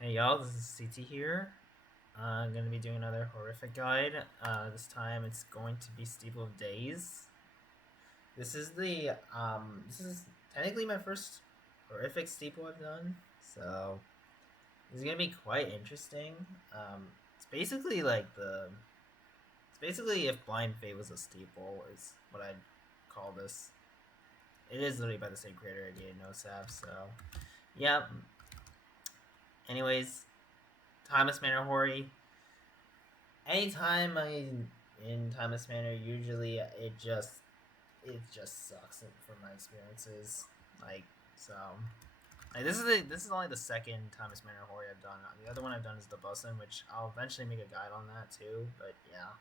Hey y'all, this is CT here. I'm gonna be doing another horrific guide. This time it's going to be Steeple of Days. This is this is technically my first horrific steeple I've done, so this is gonna be quite interesting. It's basically it's basically if Blind Fate was a steeple is what I'd call this. It is literally by the same creator, again, no sap. So yeah. Anyways, Thomas Manor Hori. Anytime I in Timeless Manor, usually it just sucks from my experiences. Like so, like this is only the second Timeless Manor Hori I've done. The other one I've done is the Bussin, which I'll eventually make a guide on that too. But yeah.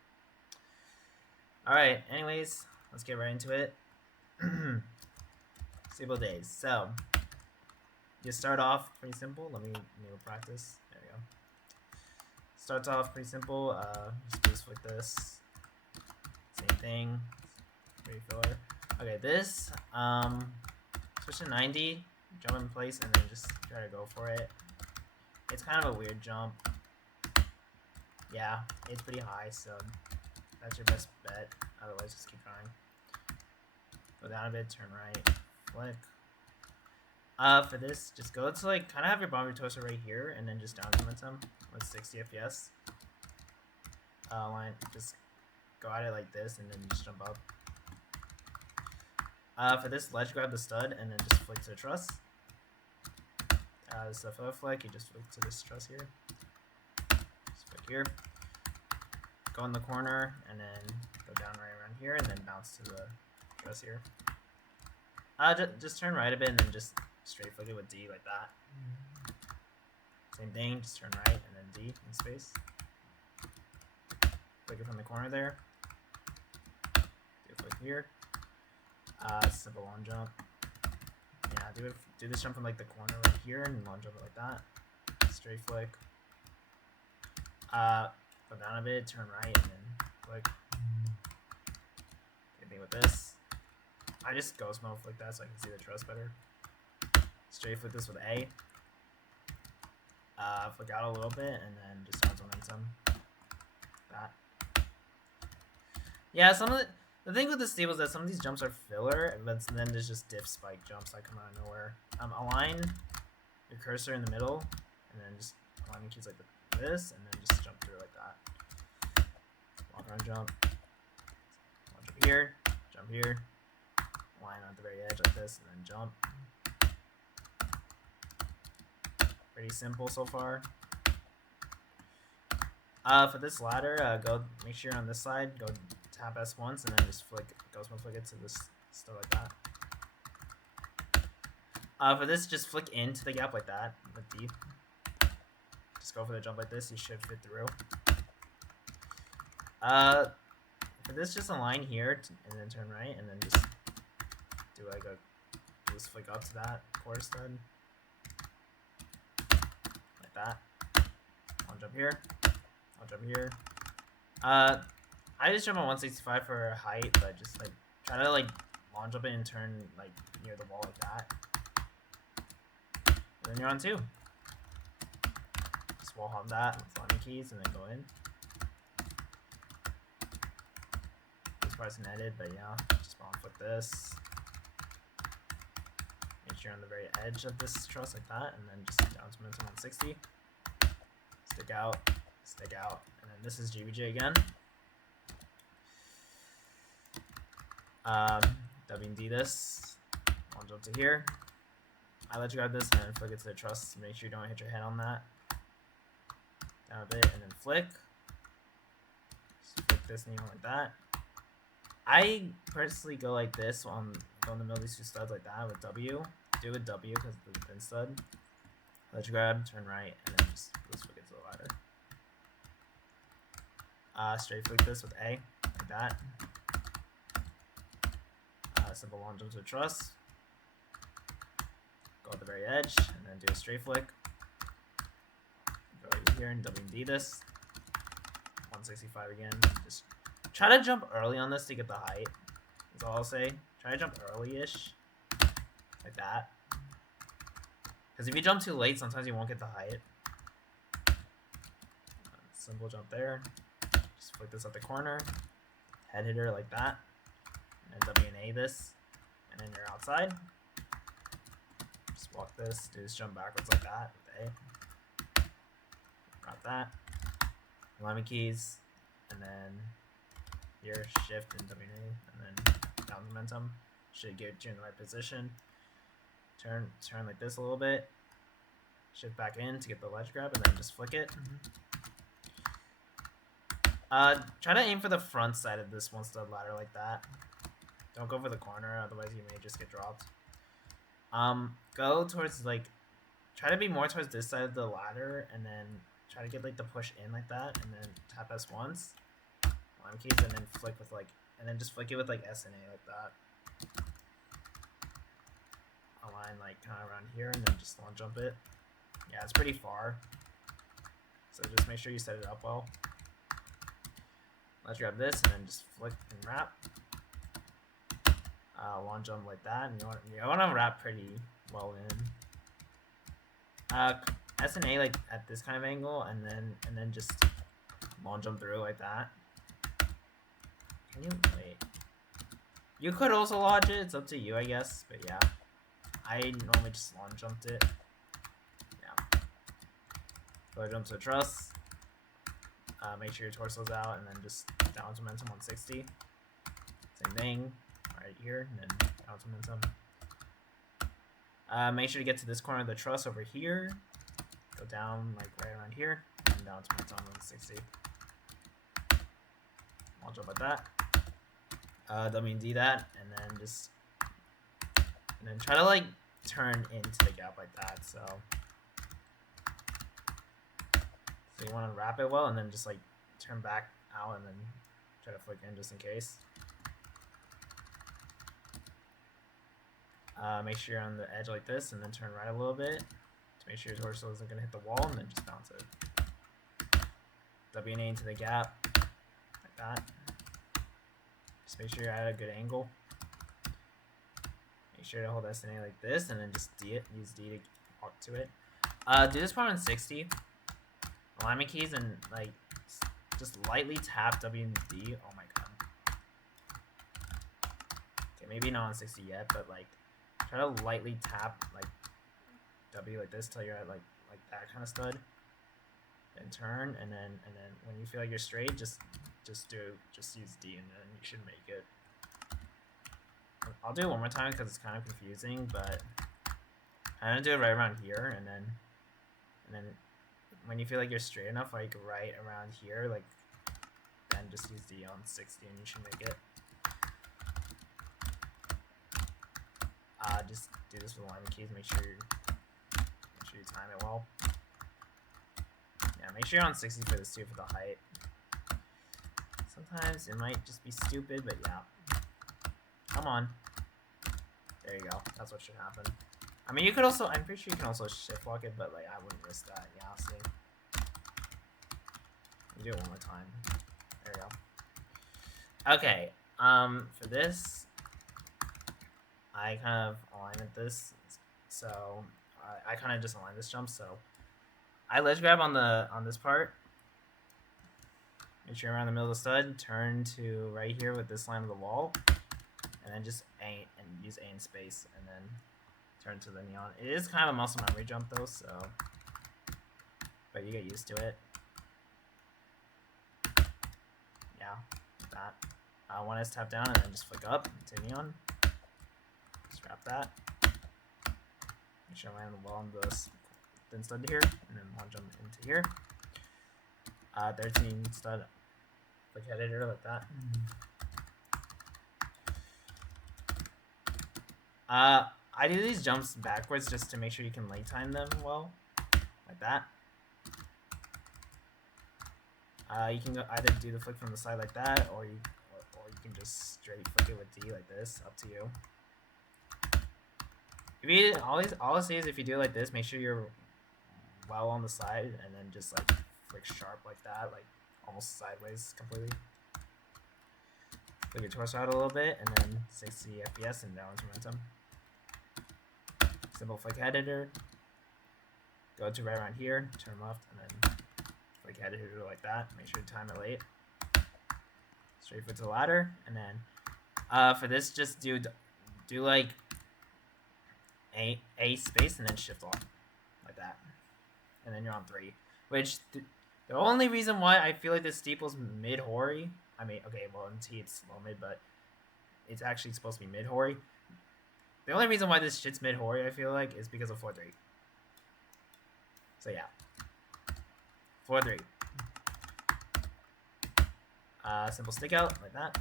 All right. Anyways, let's get right into it. Stable days. So you start off pretty simple. Let me practice. There we go. Starts off pretty simple. Just boost like this. Same thing. Pretty filler. Okay, this switch to 90, jump in place, and then just try to go for it. It's kind of a weird jump. Yeah, it's pretty high, so that's your best bet. Otherwise, just keep trying. Go down a bit, turn right, flick. For this, just go to like kind of have your bomb torso right here, and then just down momentum with 60 FPS. Line, just go at it like this, and then just jump up. For this, ledge grab the stud, and then just flick to the truss. As a filler flick, you just flick to this truss here. Just flick here. Go in the corner, and then go down right around here, and then bounce to the truss here. Just turn right a bit, and then just straight flick it with D like that. Same thing, just turn right, and then D in space. Flick it from the corner there. Do a flick here. Simple long jump. Yeah, do this jump from like the corner right here and long jump it like that. Straight flick. Go down a bit, turn right, and then flick. Same thing with this. I just ghost mode flick that so I can see the truss better. Straight flick this with A. Flick out a little bit and then just adds momentum. That. Yeah, the thing with this stable is that some of these jumps are filler, but then there's just diff spike jumps that come out of nowhere. Align your cursor in the middle, and then just align your keys like this, and then just jump through like that. Walk around jump. Jump here, line at the very edge like this, and then jump. Pretty simple so far. For this ladder, go make sure you're on this side, go tap S once, and then just flick, ghost mode flick it to this stuff like that. For this, just flick into the gap like that, with deep. Just go for the jump like this, you should fit through. For this, just align here, and then turn right, and then just do like a boost flick up to that core stud. Like that. I'll jump here. I'll jump here. I just jump on 165 for height, but just like try to like launch up it and turn like near the wall like that. And then you're on 2. Just wall hop that with landing keys and then go in. This part's an edit, but yeah, just bomb flip this. Make sure you're on the very edge of this truss like that, and then just down to momentum on 60. Stick out, and then this is GBJ again. W and D this. I'll jump to here. I let you grab this and then flick it to the truss to make sure you don't hit your head on that. Down a bit and then flick. Just flick this and like that. I personally go like this go in the middle of these 2 studs like that with W. Do it with W because it's the thin stud. Let you grab, turn right, and then just flick it to the ladder. Straight flick this with A, like that. Simple long jump to a truss. Go at the very edge, and then do a straight flick. Go over here and W and D this. 165 again. Just try to jump early on this to get the height. That's all I'll say. Try to jump early-ish. Like that. Because if you jump too late, sometimes you won't get the height. simple jump there. Just flick this at the corner, head hitter like that, and then W and A this, and then you're outside. Just walk this, do this jump backwards like that with A. Got that. Lemon keys, and then here shift and W and A, and then down momentum. Should get you in the right position. Turn like this a little bit. Shift back in to get the ledge grab, and then just flick it. Try to aim for the front side of this one stud ladder like that. Don't go for the corner, otherwise you may just get dropped. Go towards like, try to be more towards this side of the ladder, and then try to get like the push in like that, and then tap S once, line keys, and then flick with like, and then just flick it with like S and A like that. Align like kind of around here, and then just long jump it. Yeah, it's pretty far, so just make sure you set it up well. Let's grab this and then just flick and wrap. Long jump like that, and you want to wrap pretty well in. S and A like at this kind of angle, and then just long jump through like that. Can you wait? You could also lodge it. It's up to you, I guess. But yeah, I normally just long jumped it. Yeah. Go jump to the truss. Make sure your torso's out, and then just down to momentum on 60. Same thing, right here, and then down to momentum. Make sure to get to this corner of the truss over here. Go down like right around here, and down to momentum on 60. I'll jump like that. W&D that, and then try to like turn into the gap like that. So you want to wrap it well, and then just like turn back out, and then try to flick in just in case. Make sure you're on the edge like this, and then turn right a little bit to make sure your torso isn't going to hit the wall, and then just bounce it. W&A into the gap like that. Just make sure you're at a good angle. Make sure to hold S and A like this, and then just D it. Use D to walk to it. Do this part on 60. Alignment keys, and like just lightly tap W and D. Oh my god. Okay, maybe not on 60 yet, but like try to lightly tap like W like this till you're at like that kind of stud. Then turn, and then when you feel like you're straight, just use D, and then you should make it. I'll do it one more time because it's kind of confusing, but I'm gonna do it right around here, and then when you feel like you're straight enough, like right around here, like then just use D on 60, and you should make it. Just do this with alignment keys. Make sure you time it well. Yeah, make sure you're on 60 for this too for the height. Sometimes it might just be stupid, but yeah. Come on. There you go. That's what should happen. I mean, you could also, I'm pretty sure you can also shift walk it, but like I wouldn't risk that. Yeah, I'll see. You do it one more time. There you go. Okay. For this, I kind of alignment this, so I kind of just align this jump. So I ledge grab on this part. Make sure you're around the middle of the stud. Turn to right here with this line of the wall, and then just A and use A in space, and then turn to the neon. It is kind of a muscle memory jump though, so but you get used to it. Yeah, like that. One is tap down, and then just flick up to neon. Strap that. Make sure I land well on the thin stud here, and then one jump into here. 13 stud, flick head editor like that. I do these jumps backwards just to make sure you can leg time them well, like that. You can either do the flick from the side like that, or you can just straight flick it with D like this. Up to you. If you all I say is if you do it like this, make sure you're well on the side, and then just like flick sharp like that, like almost sideways completely. Flick your torso out a little bit, and then 60 FPS and downwards momentum. Simple flick head editor. Go to right around here, turn left, and then Like head hitter like that. Make sure to time it late. Straight foot to the ladder, and then for this, just do like a space and then shift off like that, and then you're on 3. Which the only reason why I feel like this steeple's mid hori. I mean, okay, well in T it's low mid, but it's actually supposed to be mid hori. The only reason why this shit's mid hori, I feel like, is because of 4-3. So yeah, 4-3. Simple stick out like that.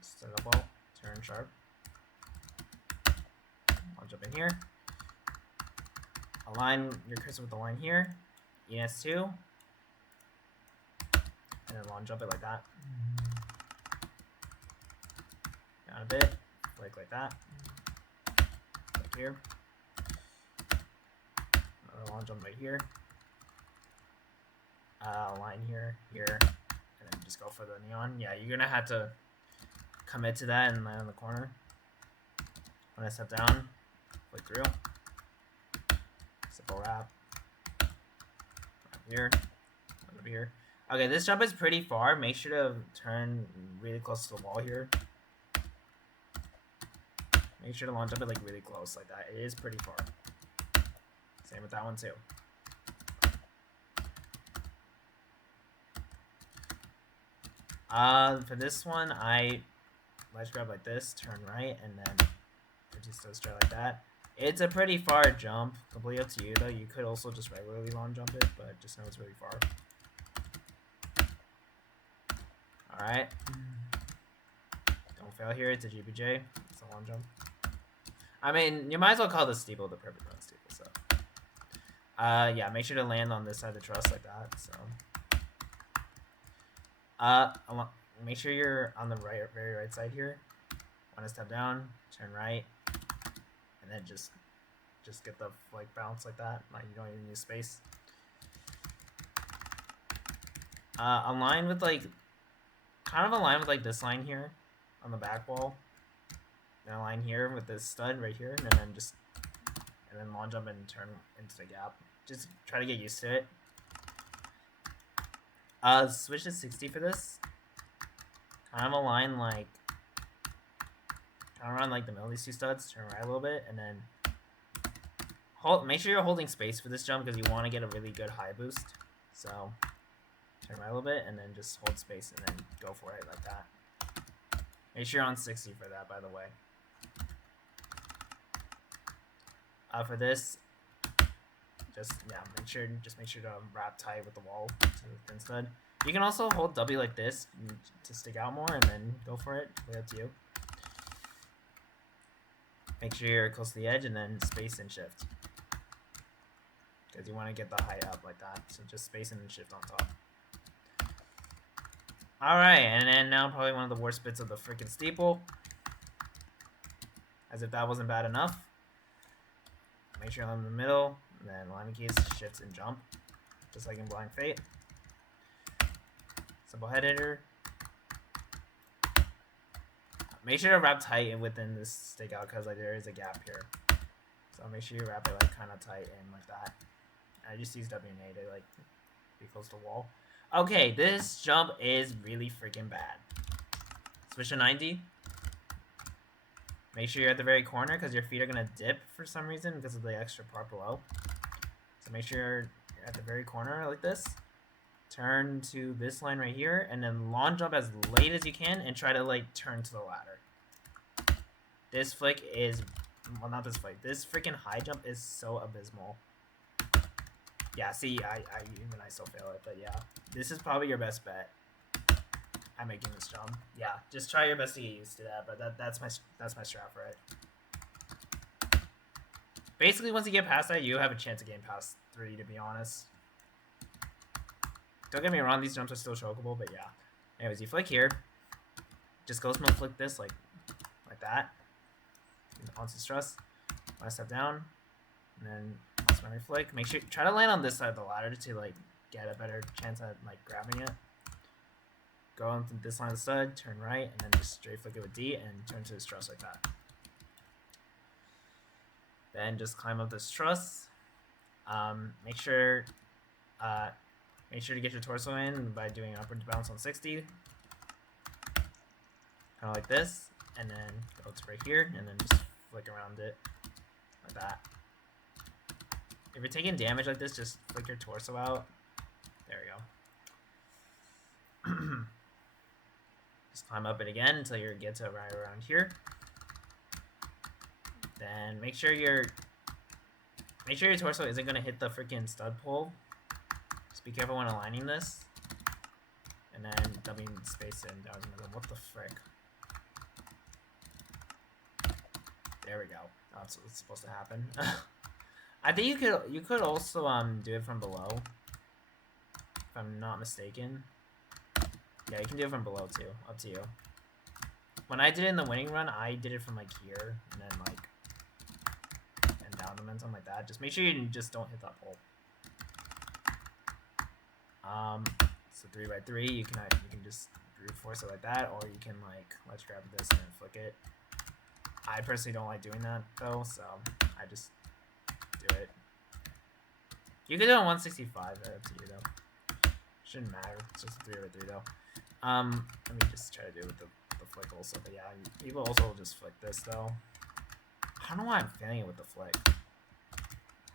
Set up ball, turn sharp. I'll jump in here. Align your cursor with the line here. ES2. And then long jump it like that. Down a bit. Like that. Like here. Another long jump right here. Line here, here. And then just go for the neon. Yeah, you're gonna have to commit to that and land on the corner. When I step down, flick through. Simple wrap. Wrap here. Over here. Okay, this jump is pretty far. Make sure to turn really close to the wall here. Make sure to launch up it like really close like that. It is pretty far. Same with that one too. For this one, I ledge grab like this, turn right, and then just go straight like that. It's a pretty far jump. Completely up to you though. You could also just regularly long jump it, but just know it's really far. Alright. Don't fail here. It's a GBJ. It's a long jump. I mean, you might as well call this steeple the perfect run steeple, so. Yeah, make sure to land on this side of the truss like that, so. Make sure you're on the very right side here. Want to step down, turn right, and then just get the like bounce like that. Like you don't even use space. Align with like, kind of align with like this line here on the back wall. Then align here with this stud right here, and then long jump and turn into the gap. Just try to get used to it. Switch to 60 for this. Kind of align like, kind of around like the middle of these two studs. Turn right a little bit, and then make sure you're holding space for this jump because you want to get a really good high boost. So turn right a little bit, and then just hold space, and then go for it like that. Make sure you're on 60 for that, by the way. For this, make sure to wrap tight with the wall to the thin stud. You can also hold W like this to stick out more, and then go for it. Way up to you. Make sure you're close to the edge, and then space and shift, because you want to get the height up like that. So just space and then shift on top. All right, and then now probably one of the worst bits of the freaking steeple. As if that wasn't bad enough. Make sure I'm in the middle, and then line of keys, shift and jump, just like in Blind Fate. Simple head hitter. Make sure to wrap tight within this stick out, because like there is a gap here. So make sure you wrap it like kind of tight in like that. I just use WNA to like be close to the wall. Okay, this jump is really freaking bad. Switch to 90. Make sure you're at the very corner, because your feet are going to dip for some reason because of the extra part below. So make sure you're at the very corner like this. Turn to this line right here, and then long jump as late as you can, and try to like turn to the ladder. This flick is, well, not this flick. This freaking high jump is so abysmal. Yeah, see, even I still fail it, but yeah, this is probably your best bet. I'm making this jump. Yeah, just try your best to get used to that, but that's my strat for it. Basically, once you get past that, you have a chance of getting past 3, to be honest. Don't get me wrong, these jumps are still chokeable, but yeah. Anyways, you flick here. Just go smooth flick this like that. Onto stress. When I step down, and then once memory flick. Make sure try to land on this side of the ladder to like get a better chance at like grabbing it. Go on this line of the stud, turn right, and then just straight flick it with D and turn to this truss like that. Then just climb up this truss. Make sure Make sure to get your torso in by doing an upward bounce on 60. Kind of like this. And then go to right here, and then just flick around it. Like that. If you're taking damage like this, just flick your torso out. There we go. Just climb up it again until you get to right around here. Then make sure your torso isn't gonna hit the freaking stud pole. Just be careful when aligning this. And then dubbing space in down another. What the frick? There we go. That's what's supposed to happen. I think you could also do it from below. If I'm not mistaken. Yeah, you can do it from below too. Up to you. When I did it in the winning run, I did it from like here and then like and down momentum like that. Just make sure you just don't hit that pole. So 3x3, you can just brute force it like that, or you can like let's grab this and then flick it. I personally don't like doing that though, so I just do it. You can do it on 165. Up to you though. Shouldn't matter. It's just a 3x3 though. Let me just try to do it with the flick also. But yeah, people also just flick this though. I don't know why I'm failing it with the flick.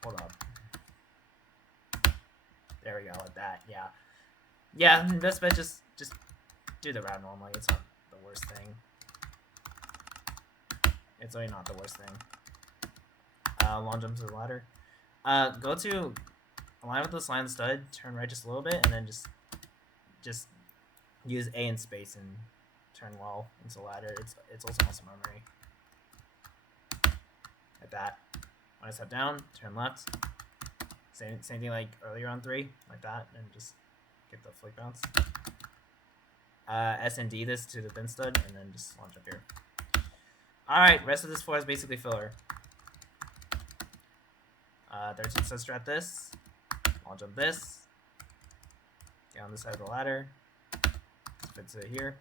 Hold up. There we go, like that. Yeah. Yeah, best bet just do the route normally. It's not the worst thing. It's really not the worst thing. Long jump to the ladder. Go to align with this line stud, turn right just a little bit, and then just use A in space and turn well into the ladder. It's also muscle memory. Like that. When I step down, turn left. Same thing like earlier on 3, like that, and just get the flick bounce. S and D this to the thin stud, and then just launch up here. Alright, rest of this floor is basically filler. 13 stud strat this. Launch up this. Get on this side of the ladder. Fits it here.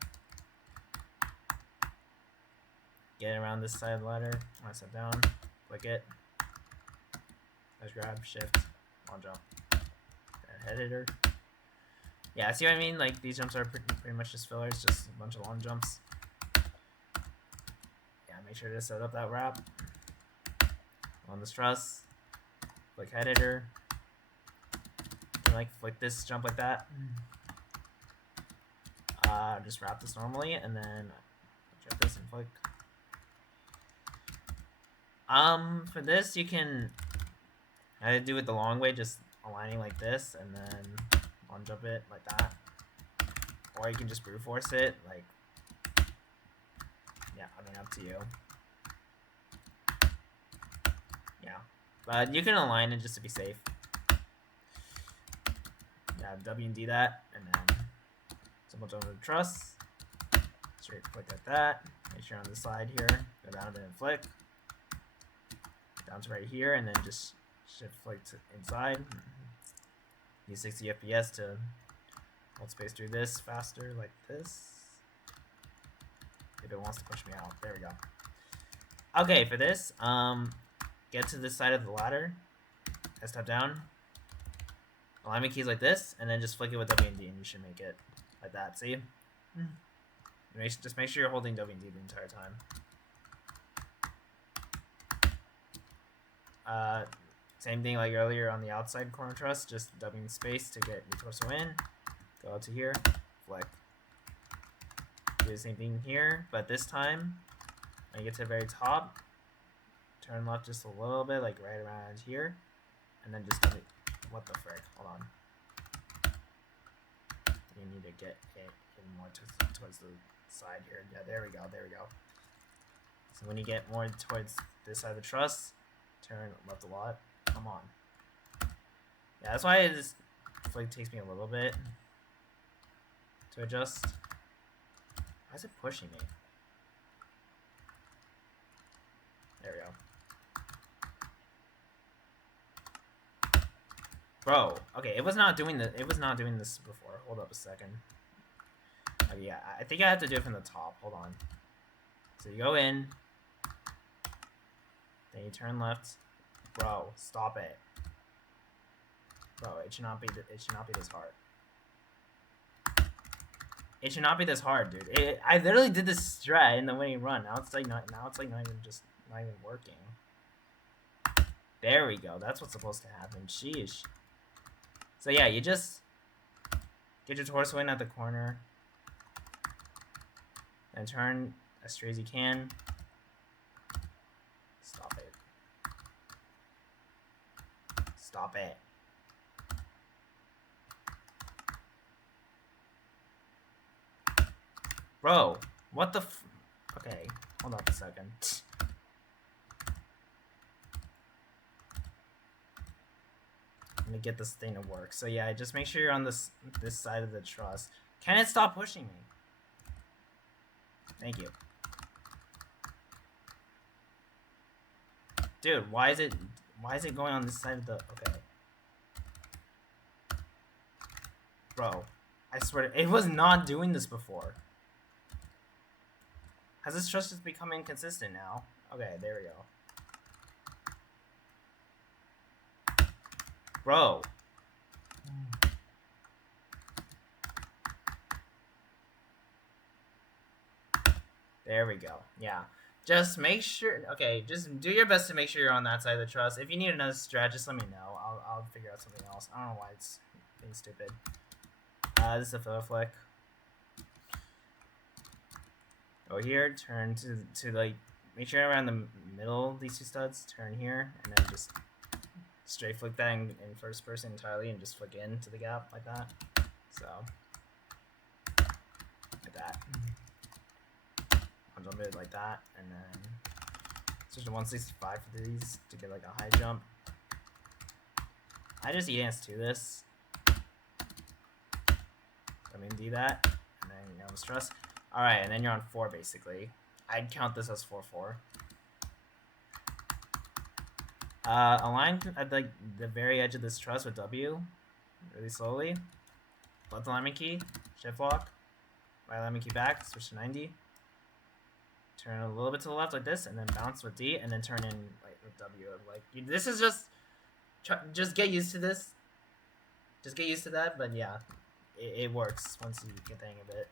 Get around this side of the ladder. When I step down, click it. Let's grab, shift, long jump. And head hitter. Yeah, see what I mean? Like, these jumps are pretty much just fillers, just a bunch of long jumps. Yeah, make sure to set up that wrap. On this truss. Flick head hitter. And like, flick this jump like that. Just wrap this normally, and then drop this and flick. For this, you can either do it the long way, just aligning like this, and then long jump it like that. Or you can just brute force it, like, yeah, I mean, up to you. Yeah, but you can align it just to be safe. Yeah, W and D that, and then simple jump to the truss. Straight flick like that. Make sure on the side here, go down a bit and flick. Down to right here, and then just shift flick to inside. Use 60 FPS to hold space through this faster, like this. If it wants to push me out. There we go. Okay, for this, get to this side of the ladder. I step down. Alignment keys like this, and then just flick it with W and D, and you should make it like that. See? Just make sure you're holding W and D the entire time. Same thing like earlier on the outside corner truss, just W and space to get your torso in. Go out to here, flick. Do the same thing here, but this time, when you get to the very top, turn left just a little bit, like right around here, and then just W. What the frick? Hold on. You need to get it in more towards the side here. Yeah, there we go. There we go. So when you get more towards this side of the truss, turn left a lot. Come on. Yeah, that's why this flick takes me a little bit to adjust. Why is it pushing me? There we go. Bro, okay, it was not doing this before. Hold up a second. Oh yeah, I think I have to do it from the top. Hold on. So you go in, then you turn left. Bro, stop it. Bro, it should not be this hard. It should not be this hard, dude. I literally did this strat in the winning run. Now it's like not even working. There we go. That's what's supposed to happen. Sheesh. So yeah, you just get your torso in at the corner and turn as straight as you can. Stop it. Stop it. Bro, what the f... Okay, hold on a second. Let me get this thing to work. So yeah, just make sure you're on this side of the truss. Can it stop pushing me? Thank you. Dude, why is it going on this side of the... Okay. Bro, I swear it was not doing this before. Has this truss just become inconsistent now? Okay, there we go. Bro. There we go. Yeah. Just make sure... Okay, just do your best to make sure you're on that side of the truss. If you need another strat, just let me know. I'll figure out something else. I don't know why it's being stupid. This is a filler flick. Go here, turn to like... Make sure around the middle of these two studs. Turn here, and then just straight flick that in first person entirely, and just flick into the gap like that. So... Like that. I'll jump it like that, and then switch to 165 for these to get like a high jump. I just E-dance to this. I mean, do that, and then you know, stress. All right, and then you're on 4 basically. I'd count this as 4-4. Align at like the very edge of this truss with W, really slowly. Left alignment key, shift lock, right alignment key back, switch to 90. Turn a little bit to the left like this, and then bounce with D, and then turn in like with W. Like this is just get used to this. Just get used to that. But yeah, it works once you get the hang of it.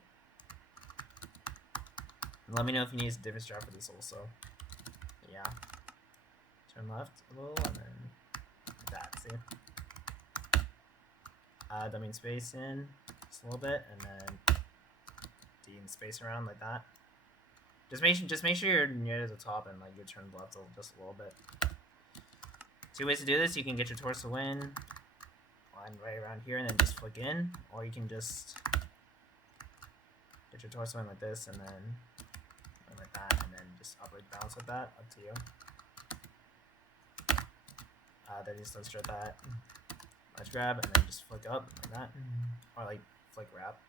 And let me know if you need a different strat for this also. But yeah, turn left a little, and then like that. See? That means space in just a little bit, and then D and space around like that. Just make sure you're near to the top and like you turn left just a little bit. 2 ways to do this: you can get your torso in, line right around here, and then just flick in, or you can just get your torso in like this, and then like that, and then just upward bounce with that. Up to you. Then you just start that. Let's grab, and then just flick up like that, or like flick wrap.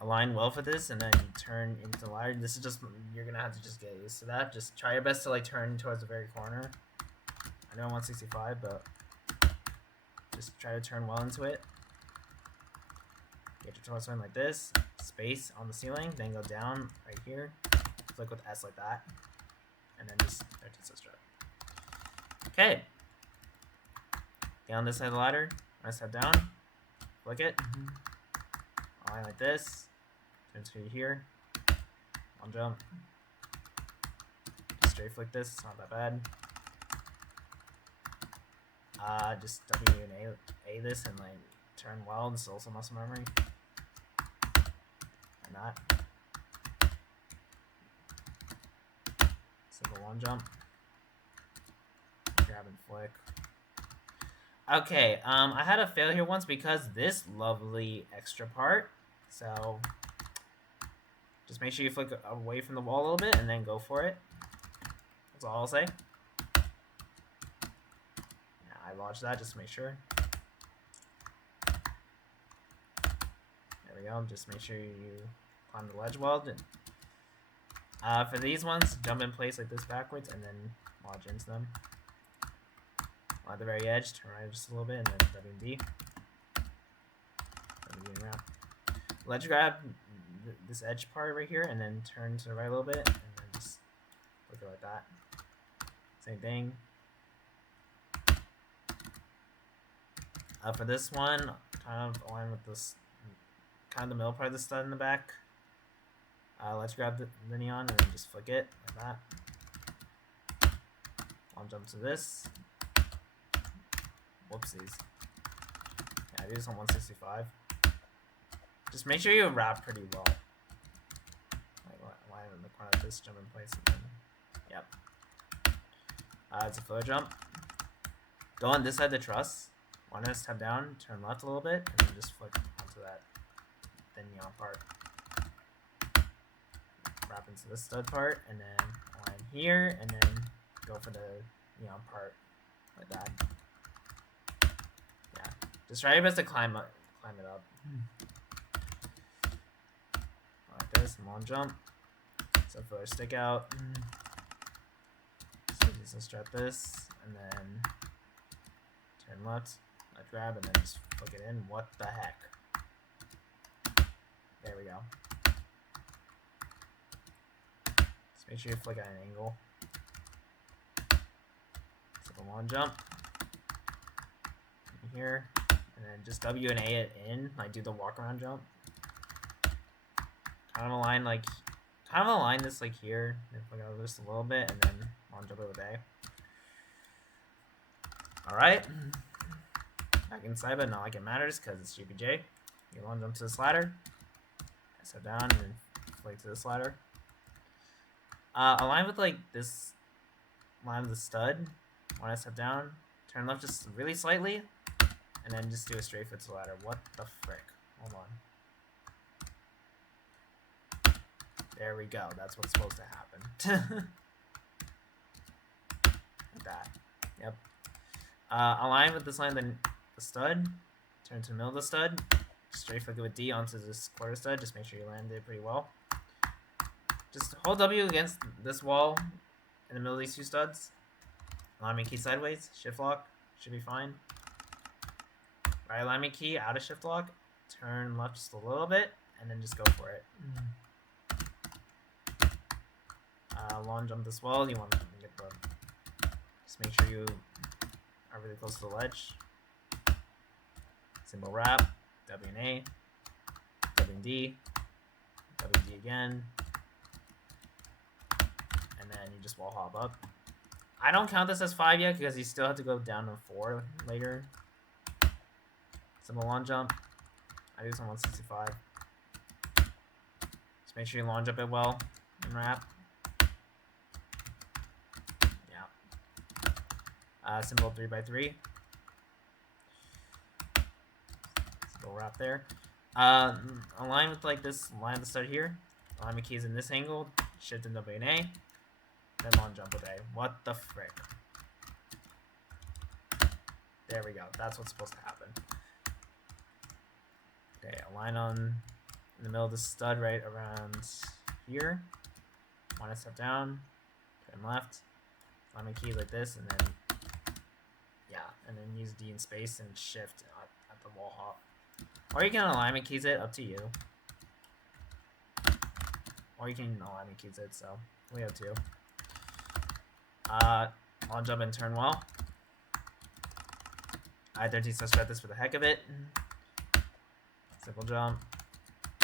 Align well for this, and then you turn into the ladder. This is just, you're gonna have to just get used to that. Just try your best to like turn towards the very corner. I know I'm 165, but just try to turn well into it. Get your torso in like this, space on the ceiling, then go down right here, flick with S like that, and then just start to strut. Okay. Get on this side of the ladder, right step down, flick it, align like this, turn to here, one jump, straight flick this, it's not that bad. Just W and A this and like turn well, this is also muscle memory. And that. Simple one jump. Grab and flick. Okay, I had a failure once because this lovely extra part. So just make sure you flick away from the wall a little bit and then go for it. That's all I'll say. Yeah, I launched that just to make sure. There we go. Just make sure you climb the ledge well. For these ones, jump in place like this backwards and then launch into them. At the very edge, turn right just a little bit, and then W and D. Ledge grab this edge part right here, and then turn to the right a little bit, and then just look it like that. Same thing. For this one, kind of align with this kind of the middle part of the stud in the back. Let's grab the neon and then just flick it like that. I'll jump to this. Whoopsies. Yeah, I do this on 165. Just make sure you wrap pretty well. Like, line in the corner of this, jump in place, and then, yep. It's a filler jump. Go on this side of the truss. Want to step down, turn left a little bit, and then just flick onto that the neon part. Wrap into the stud part, and then line here, and then go for the neon part like that. Yeah, just try your best to climb it up. Like this, long jump. So filler stick out. So just strap this, and then turn left, let grab, and then just flick it in. What the heck? There we go. Just make sure you flick at an angle. So the long jump. In here. And then just W and A it in. Like do the walk around jump. Kind of align this like here. And flick out just a little bit, and then long jump it with A. Alright. Back inside, but not like it matters because it's GPJ. You long jump to the slider. Step down and then flick to the slider. Align with like this line of the stud. When I step down, turn left just really slightly, and then just do a straight foot to the ladder. What the frick? Hold on. There we go. That's what's supposed to happen. Like that. Yep. Align with this line, then the stud. Turn to the middle of the stud. Straight flick it with D onto this quarter stud. Just make sure you land it pretty well. Just hold W against this wall in the middle of these two studs. Alignment key sideways. Shift lock. Should be fine. Right alignment key out of shift lock. Turn left just a little bit. And then just go for it. Long jump this well. You want to get the... Just make sure you are really close to the ledge. Simple wrap. W and A, W and D, W and D again, and then you just wall hop up. I don't count this as 5 yet because you still have to go down to 4 later. Simple long jump. I do this on 165. Just make sure you long jump it well and wrap. Yeah. Simple 3x3. Wrap there. Align with like this line of the stud here. Alignment keys in this angle. Shift in W and A. Then long jump with A. What the frick? There we go. That's what's supposed to happen. Okay, align on in the middle of the stud right around here. Want to step down. Turn left. Alignment key like this, and then yeah, and then use D in space and shift at the wall hop. Or you can alignment keys it, up to you. Or you can alignment keys it, so we have two. Long jump and turn well. I-13, so start this for the heck of it. Simple jump.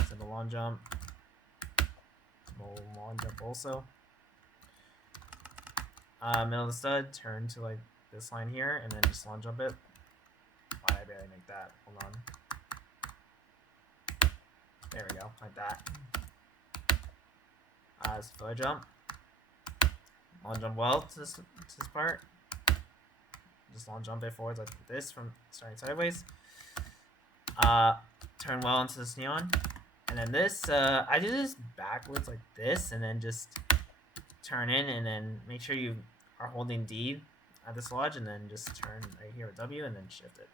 Simple long jump. Simple long jump also. Middle of the stud, turn to like this line here, and then just long jump it. Why did I barely make that? Hold on. There we go, like that. It's a filler jump. Long jump well to this part. Just long jump it forwards like this from starting sideways. Turn well into this neon. And then this, I do this backwards like this, and then just turn in, and then make sure you are holding D at this lodge, and then just turn right here with W, and then shift it.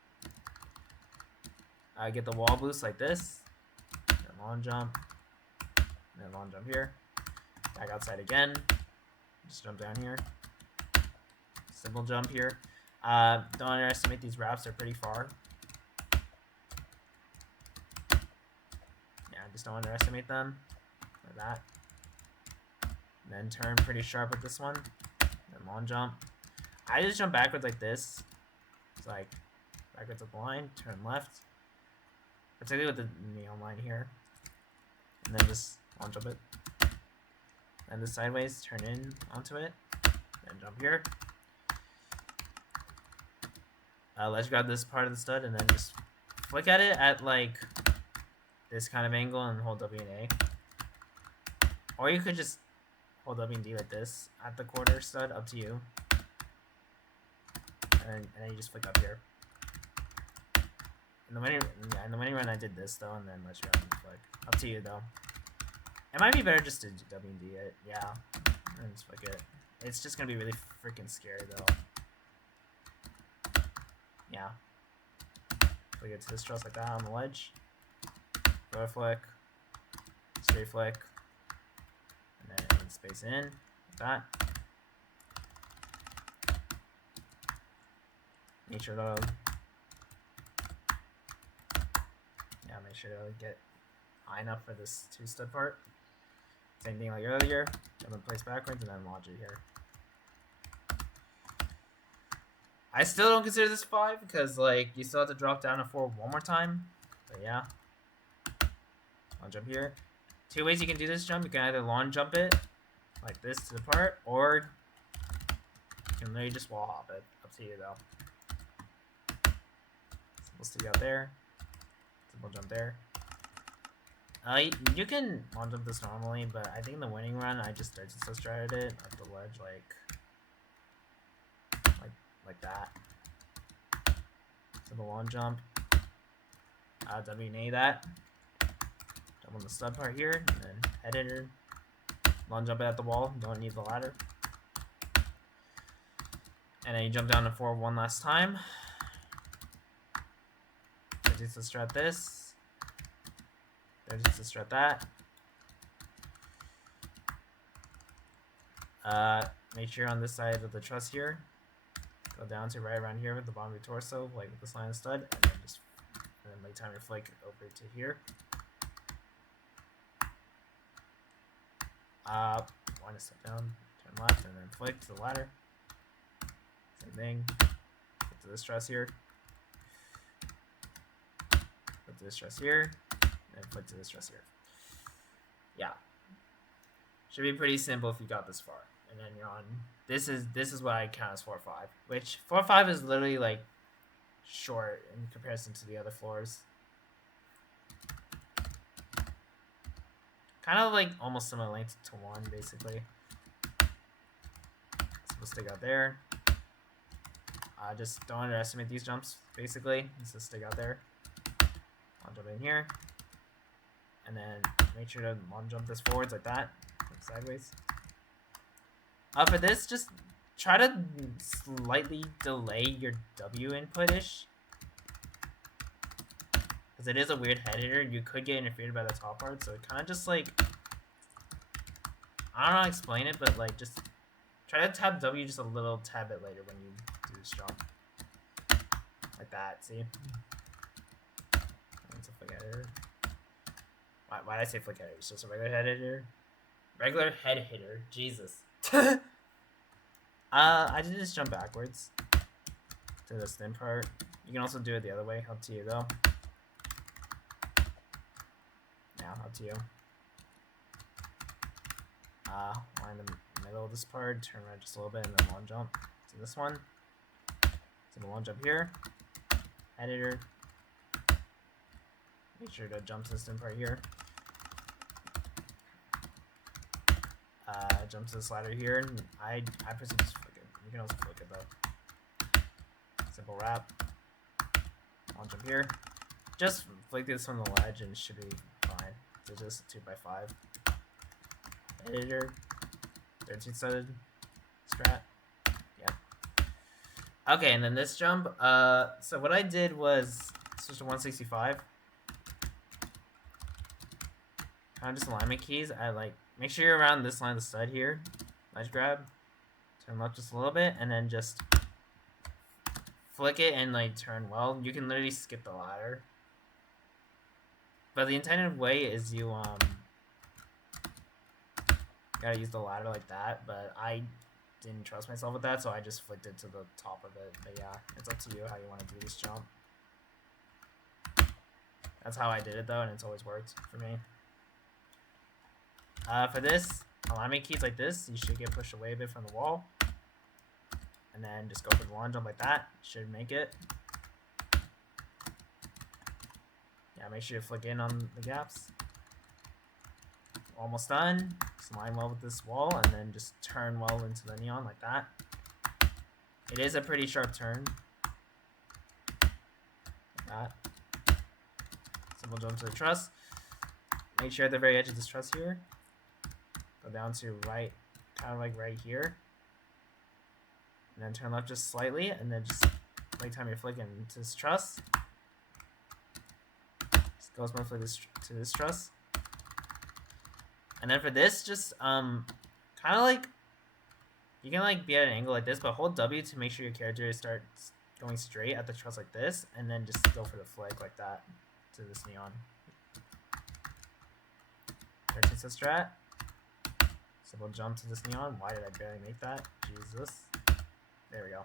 Get the wall boost like this. Long jump, and then long jump here. Back outside again. Just jump down here. Simple jump here. Don't underestimate these wraps; they're pretty far. Yeah, just don't underestimate them. Like that. And then turn pretty sharp with this one. Then long jump. I just jump backwards like this. It's like backwards up the line. Turn left. particularly with the neon line here. And then just launch jump it. And the sideways, turn in onto it. And jump here. Let's grab this part of the stud and then just flick at it at like this kind of angle and hold W and A. Or you could just hold W and D like this at the quarter stud, up to you. And then you just flick up here. In the winning run I did this though, and then let's grab and flick. Up to you though. It might be better just to W and D it, yeah. And just flick it. It's just gonna be really freaking scary though. Yeah. Flick it to this truss like that on the ledge. Go flick. Straight flick. And then space in. Like that. Make sure to make sure to get high enough for this 2-stud part. Same thing like earlier. Jump in place backwards and then launch it here. I still don't consider this 5 because like you still have to drop down to 4 one more time. But yeah. I'll jump here. 2 ways you can do this jump. You can either long jump it like this to the part, or you can literally just wall hop it. Up to you though. Simple stick out there. Simple jump there. You can long jump this normally, but I think in the winning run I just stratted it at the ledge like that. Simple long jump. W&A that. Jump on the stud part here, and then head hitter. Long jump it at the wall. Don't need the ladder. And then you jump down to 4 one last time. There's to strat this. There's to strat that. Make sure on this side of the truss here. Go down to right around here with the bottom of your torso, like with this line of stud, and then like time your flick over to here. Want to step down, turn left, and then flick to the ladder. Same thing. Get to this truss here. Flick to this truss here, and flick to this truss here. Yeah. Should be pretty simple if you got this far. And then you're on. This is what I count as 4-5, which 4-5 is literally like short in comparison to the other floors. Kind of like almost similar length to 1, basically. Simple stick out there. Just don't underestimate these jumps, basically. Just stick out there. I'll jump in here. And then make sure to long jump this forwards like that. Like sideways. For this, just try to slightly delay your W input-ish. Because it is a weird head hitter. You could get interfered by the top part, so it kind of just like... I don't know how to explain it, but like just try to tap W just a little tad bit later when you do this jump. Like that, see? It's a flick head hitter. Why did I say flick head hitter? It's just a regular head hitter. Regular head hitter. Jesus. I did this jump backwards to the stem part. You can also do it the other way. Up to you though. Yeah, up to you. Line the middle of this part, turn right just a little bit, and then long jump to this one. So the long jump here. Editor. Make sure to jump to the stem part here. Jump to the slider here. I personally just flick it. You can also flick it though. Simple wrap. Long jump here. Just flick this on the ledge and it should be fine. So just 2x5. Editor. 13-studded strat. Yep. Okay, and then this jump. So what I did was switch to 165. Kind of just alignment keys. I like make sure you're around this line of the stud here. Ledge grab. Turn left just a little bit, and then just flick it and like turn well. You can literally skip the ladder. But the intended way is you gotta use the ladder like that, but I didn't trust myself with that, so I just flicked it to the top of it. But yeah, it's up to you how you want to do this jump. That's how I did it though, and it's always worked for me. For this, alignment keys like this, you should get pushed away a bit from the wall. And then just go for the long jump like that. Should make it. Yeah, make sure you flick in on the gaps. Almost done. Just align well with this wall, and then just turn well into the neon like that. It is a pretty sharp turn. Like that. Simple jump to the truss. Make sure at the very edge of this truss here. Go down to right, kind of like right here. And then turn left just slightly, and then just every time you're flicking to this truss. Just goes mostly to this truss. And then for this, just kind of like, you can like be at an angle like this, but hold W to make sure your character starts going straight at the truss like this, and then just go for the flick like that to this neon. 13 set strat. Simple jump to this neon. Why did I barely make that? Jesus. There we go.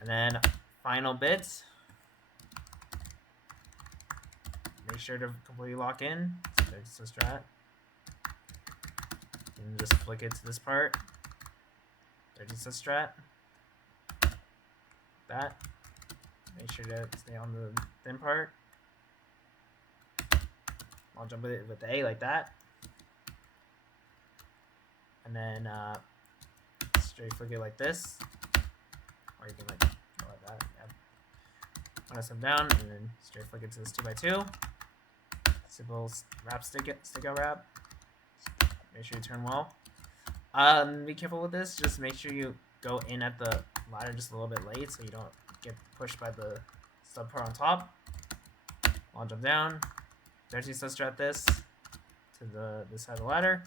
And then final bit. Make sure to completely lock in. There's the strat. And just flick it to this part. There's the strat. That. Make sure to stay on the thin part. I'll jump with it with the A like that. And then straight flick it like this. Or you can like go like that. Yep. Press them down and then straight flick it to this 2x2. Simple wrap stick out wrap. Make sure you turn well. Be careful with this. Just make sure you go in at the ladder just a little bit late so you don't get pushed by the sub part on top. I'll jump down. 13 sub strat this to this side of the ladder.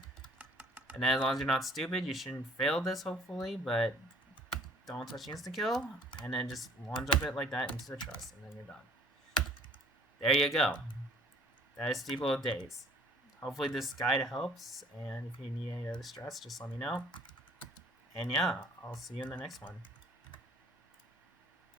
And then as long as you're not stupid, you shouldn't fail this hopefully, but don't touch the instant kill. And then just one jump it like that into the truss, and then you're done. There you go. That is Steeple of Days. Hopefully this guide helps, and if you need any other strats, just let me know. And yeah, I'll see you in the next one.